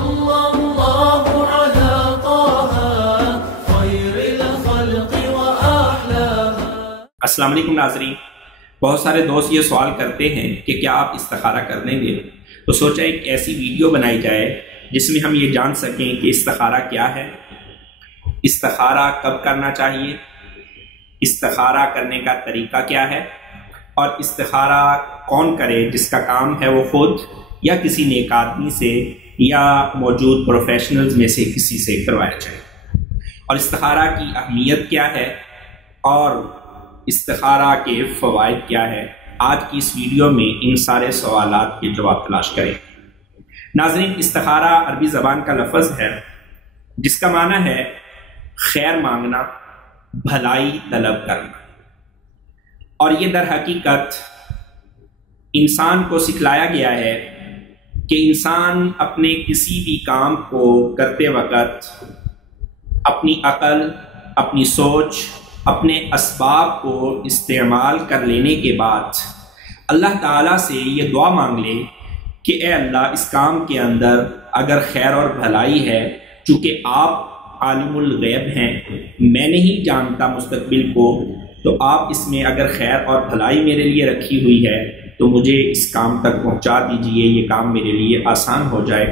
الله على طه خير الخلق وأحلاها. السلام علیکم ناظرین. بہت سارے دوست یہ سوال کرتے ہیں کہ کیا آپ استخارہ کر لیں گے، تو سوچا ایک ایسی ویڈیو بنائی جائے جس میں ہم یہ جان سکیں کہ استخارہ کیا ہے، استخارہ کب کرنا چاہیے، استخارہ کرنے کا طریقہ کیا ہے، اور استخارہ کون کرے جس کا کام ہے وہ خود یا کسی نیک آدمی سے یا موجود پروفیشنلز میں سے کسی سے کروایا جائے، اور استخارہ کی اہمیت کیا ہے اور استخارہ کے فوائد کیا ہے. آج کی اس ویڈیو میں ان سارے سوالات کے جواب تلاش کریں. ناظرین، استخارہ عربی زبان کا لفظ ہے جس کا معنی ہے خیر مانگنا، بھلائی طلب کرنا، اور یہ در حقیقت انسان کو سکھلایا گیا ہے کہ انسان اپنے کسی بھی کام کو کرتے وقت اپنی عقل، اپنی سوچ، اپنے اسباب کو استعمال کر لینے کے بعد اللہ تعالیٰ سے یہ دعا مانگ لے کہ اے اللہ، اس کام کے اندر اگر خیر اور بھلائی ہے، چونکہ آپ عالم الغیب ہیں، میں نہیں جانتا مستقبل کو، تو آپ اس میں اگر خیر اور بھلائی میرے لیے رکھی ہوئی ہے تو مجھے اس کام تک پہنچا دیجئے، یہ کام میرے لیے آسان ہو جائے،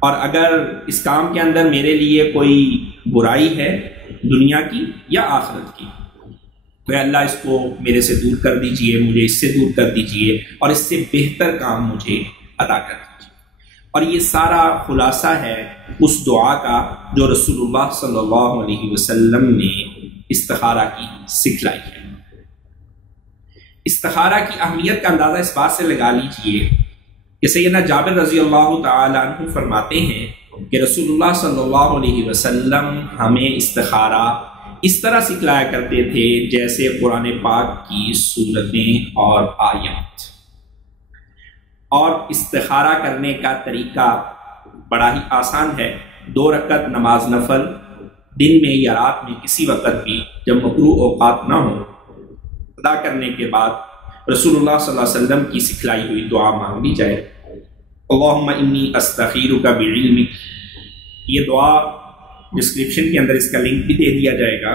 اور اگر اس کام کے اندر میرے لیے کوئی برائی ہے دنیا کی یا آخرت کی تو اللہ اس کو میرے سے دور کر دیجئے، مجھے اس سے دور کر دیجئے، اور اس سے بہتر کام مجھے عطا کر دیجئے. اور یہ سارا خلاصہ ہے اس دعا کا جو رسول اللہ صلی اللہ علیہ وسلم نے استخارہ کی سکھلائی ہے. استخارہ کی اہمیت کا اندازہ اس بات سے لگا لیجئے کہ سیدنا جابر رضی اللہ تعالی عنہ فرماتے ہیں کہ رسول اللہ صلی اللہ علیہ وسلم ہمیں استخارہ اس طرح سکھلایا کرتے تھے جیسے قرآن پاک کی سورتیں اور آیات. اور استخارہ کرنے کا طریقہ بڑا ہی آسان ہے. 2 رکعت نماز نفل دن میں یا رات میں کسی وقت بھی جب مکروہ اوقات نہ ہو ادا کرنے کے بعد رسول اللہ صلی اللہ علیہ وسلم کی سکھلائی ہوئی دعا مانگ لی جائے. اللہم انی استخیرک بعلمک. یہ دعا ڈسکرپشن کے اندر اس کا لنک بھی دے دیا جائے گا،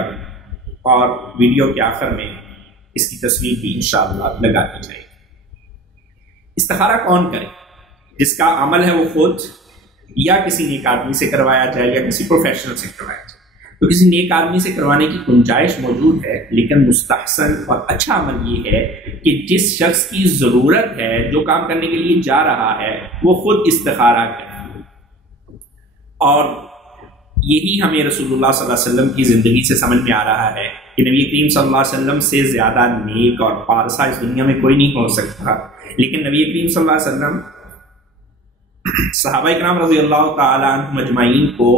اور ویڈیو کے آخر میں اس کی تصویر بھی انشاءاللہ لگا دی جائے گی. استخارہ کون کرے؟ جس کا عمل ہے وہ خود یا کسی نیک آدمی سے کروایا جائے یا کسی پروفیشنل سے کروایا جائے. تو کسی نیک آدمی سے کروانے کی گنجائش موجود ہے، لیکن مستحسن اور اچھا عمل یہ ہے کہ جس شخص کی ضرورت ہے، جو کام کرنے کے لیے جا رہا ہے، وہ خود استخارہ کرے. اور یہی ہمیں رسول اللہ صلی اللہ علیہ وسلم کی زندگی سے سمجھ میں آ رہا ہے کہ نبی کریم صلی اللہ علیہ وسلم سے زیادہ نیک اور پارسا اس دنیا میں کوئی نہیں ہو سکتا. لیکن نبی کریم صلی اللہ علیہ وسلم صحابہ اکرام رضی اللہ تعالی عنہ مجمعین کو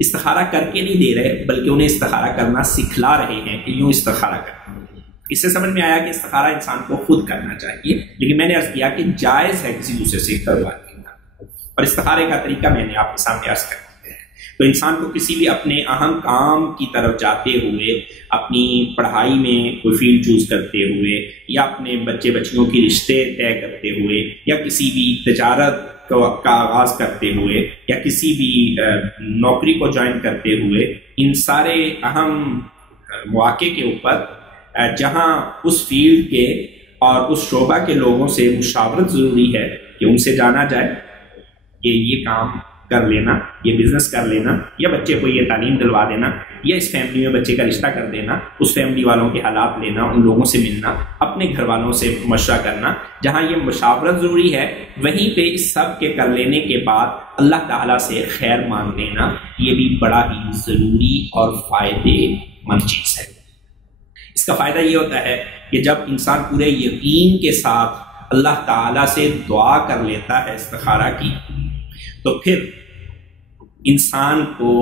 استخارہ کر کے نہیں دے رہے، بلکہ انہیں استخارہ کرنا سکھلا رہے ہیں کہ یوں استخارہ کرنا. اس سے سمجھ میں آیا کہ استخارہ انسان کو خود کرنا چاہیے، لیکن میں نے عرض کیا کہ جائز ہے کسی دوسرے سے کروا لینا. اور استخارے کا طریقہ میں نے آپ کے سامنے عرض کر دیا ہے. تو انسان کو کسی بھی اپنے اہم کام کی طرف جاتے ہوئے، اپنی پڑھائی میں کوئی فیلڈ چوز کرتے ہوئے، یا اپنے بچے بچیوں کی رشتے طے کرتے ہوئے، یا کسی بھی تجارت کا آغاز کرتے ہوئے، یا کسی بھی نوکری کو جوائن کرتے ہوئے، ان سارے اہم مواقع کے اوپر جہاں اس فیلڈ کے اور اس شعبہ کے لوگوں سے مشاورت ضروری ہے کہ ان سے جانا جائے کہ یہ کام کر لینا، یہ بزنس کر لینا، یا بچے کو یہ تعلیم دلوا دینا، یا اس فیملی میں بچے کا رشتہ کر دینا، اس فیملی والوں کے حالات لینا، ان لوگوں سے ملنا، اپنے گھر والوں سے مشورہ کرنا. جہاں یہ مشاورت ضروری ہے، وہیں پہ اس سب کے کر لینے کے بعد اللہ تعالیٰ سے خیر مانگ لینا، یہ بھی بڑا ہی ضروری اور فائدے مند چیز ہے. اس کا فائدہ یہ ہوتا ہے کہ جب انسان پورے یقین کے ساتھ اللہ تعالیٰ سے دعا کر لیتا ہے استخارہ کی، تو پھر انسان کو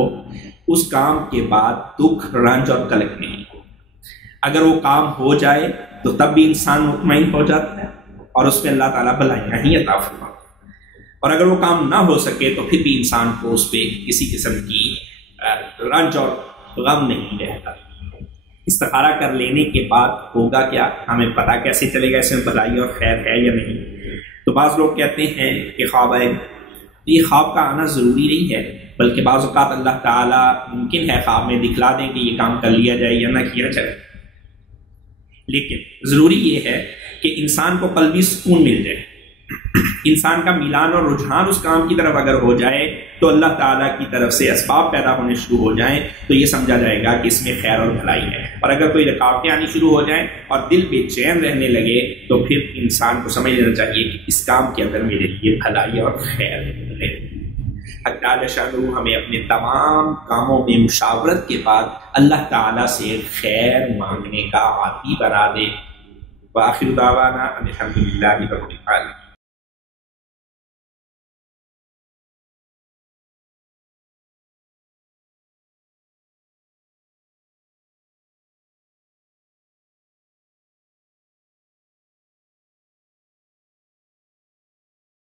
اس کام کے بعد دکھ، رنج اور کلک نہیں. اگر وہ کام ہو جائے تو تب بھی انسان مطمئن ہو جاتا ہے اور اس پہ اللہ تعالیٰ بھلائیاں ہی عطا فرماتا ہے. اور اگر وہ کام نہ ہو سکے تو پھر بھی انسان کو اس پہ کسی قسم کی رنج اور غم نہیں رہتا. استخارہ کر لینے کے بعد ہوگا کیا، ہمیں پتہ کیسے چلے گا اس میں بھلائی اور خیر ہے یا نہیں. تو بعض لوگ کہتے ہیں کہ خواب آئے تو یہ خواب کا آنا ضروری نہیں ہے، بلکہ بعض اوقات اللہ تعالیٰ ممکن ہے خواب میں دکھلا دیں کہ یہ کام کر لیا جائے یا نہ کیا جائے، لیکن ضروری یہ ہے کہ انسان کو قلبی سکون مل جائے، انسان کا میلان اور رجحان اس کام کی طرف اگر ہو جائے تو اللہ تعالیٰ کی طرف سے اسباب پیدا ہونے شروع ہو جائیں تو یہ سمجھا جائے گا کہ اس میں خیر اور بھلائی ہے، اور اگر کوئی رکاوٹیں آنی شروع ہو جائیں اور دل بے چین رہنے لگے تو پھر انسان کو سمجھ لینا چاہیے کہ اس کام کے اندر میرے لیے بھلائی اور خیر ہے۔ حق تعالی شانہ ہمیں اپنے تمام کاموں میں مشاورت کے بعد اللہ تعالیٰ سے خیر مانگنے کا عادی بنا دے۔ وآخر دعوانا الحمدللہ رب العالمین۔